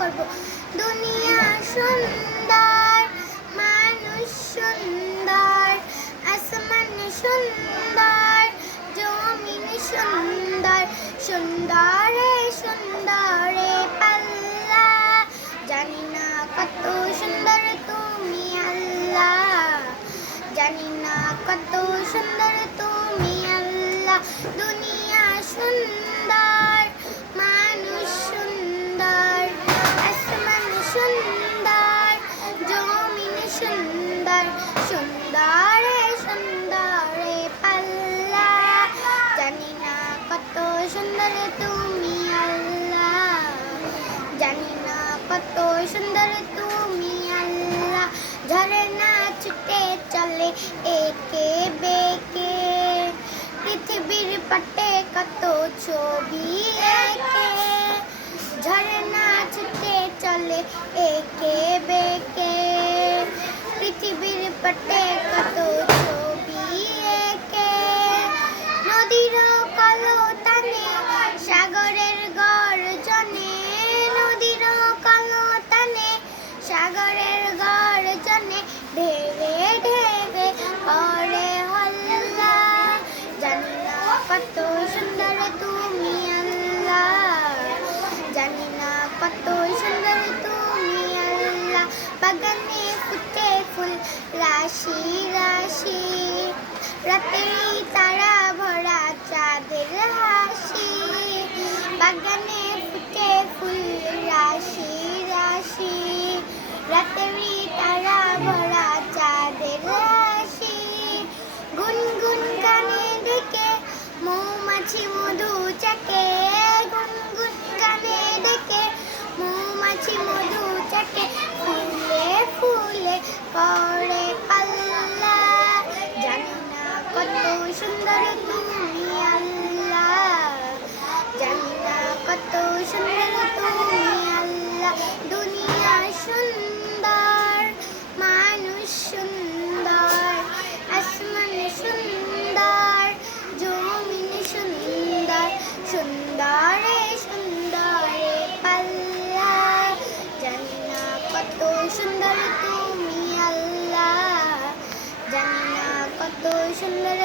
করব। দুনিয়া সুন্দর, মানুষ সুন্দর, আসমান সুন্দর, জমিন সুন্দর, সুন্দরে সুন্দরে পাল্লা। জানি না কত সুন্দর তুমি আল্লাহ, জানি না কত সুন্দর তুমি আল্লাহ। দুনিয়া সুন্দর, মানুষ সুন্দর, আসমান সুন্দর, জমিন সুন্দর, সুন্দরে সুন্দরে পাল্লা। জানি না কত সুন্দর তুমি আল্লাহ, জানি না কত সুন্দর তুমি আল্লাহ। ঝরনা ছুটে চলে একে বেঁকে, পৃথিবীর পটে কত ছবি এঁকে। ঝরনা ছুটে চলে একে বেঁকে, পৃথিবীর পটে কত ছবি এঁকে। নদীর কলতানে, সাগরের গর্জনে, নদীর কলতানে, সাগরের গর্জনে, ঢেউে ঢেউে করে হল্লা। জানি না কত সুন্দর তুমি আল্লাহ, জানি না কত সুন্দর তুমি আল্লাহ। বাগানে ফুটে ফুল রাশি রাশি, রাতেরই তারা ভরা চাঁদের হাসি। বাগানে ফুটে ফুল রাশি রাশি, রাতেরই তারা ভরা চাঁদের হাসি। গুনগুন গানে ডেকে মৌমাছি মধু চাকে, গুনগুন গানে ডেকে মৌমাছি মধু চাকে। ফুলে ফুলে করে পাল্লা। জানি না কত সুন্দর তুমি আল্লাহ, জানি না কত সুন্দর তুমি আল্লাহ। দুনিয়া সুন্দর, মানুষ সুন্দর, আসমান সুন্দর, জমিন সুন্দর, সুন্দরে সুন্দরে পাল্লা। জানি না কত সুন্দর তুমি আল্লাহ, জানি না কত সুন্দর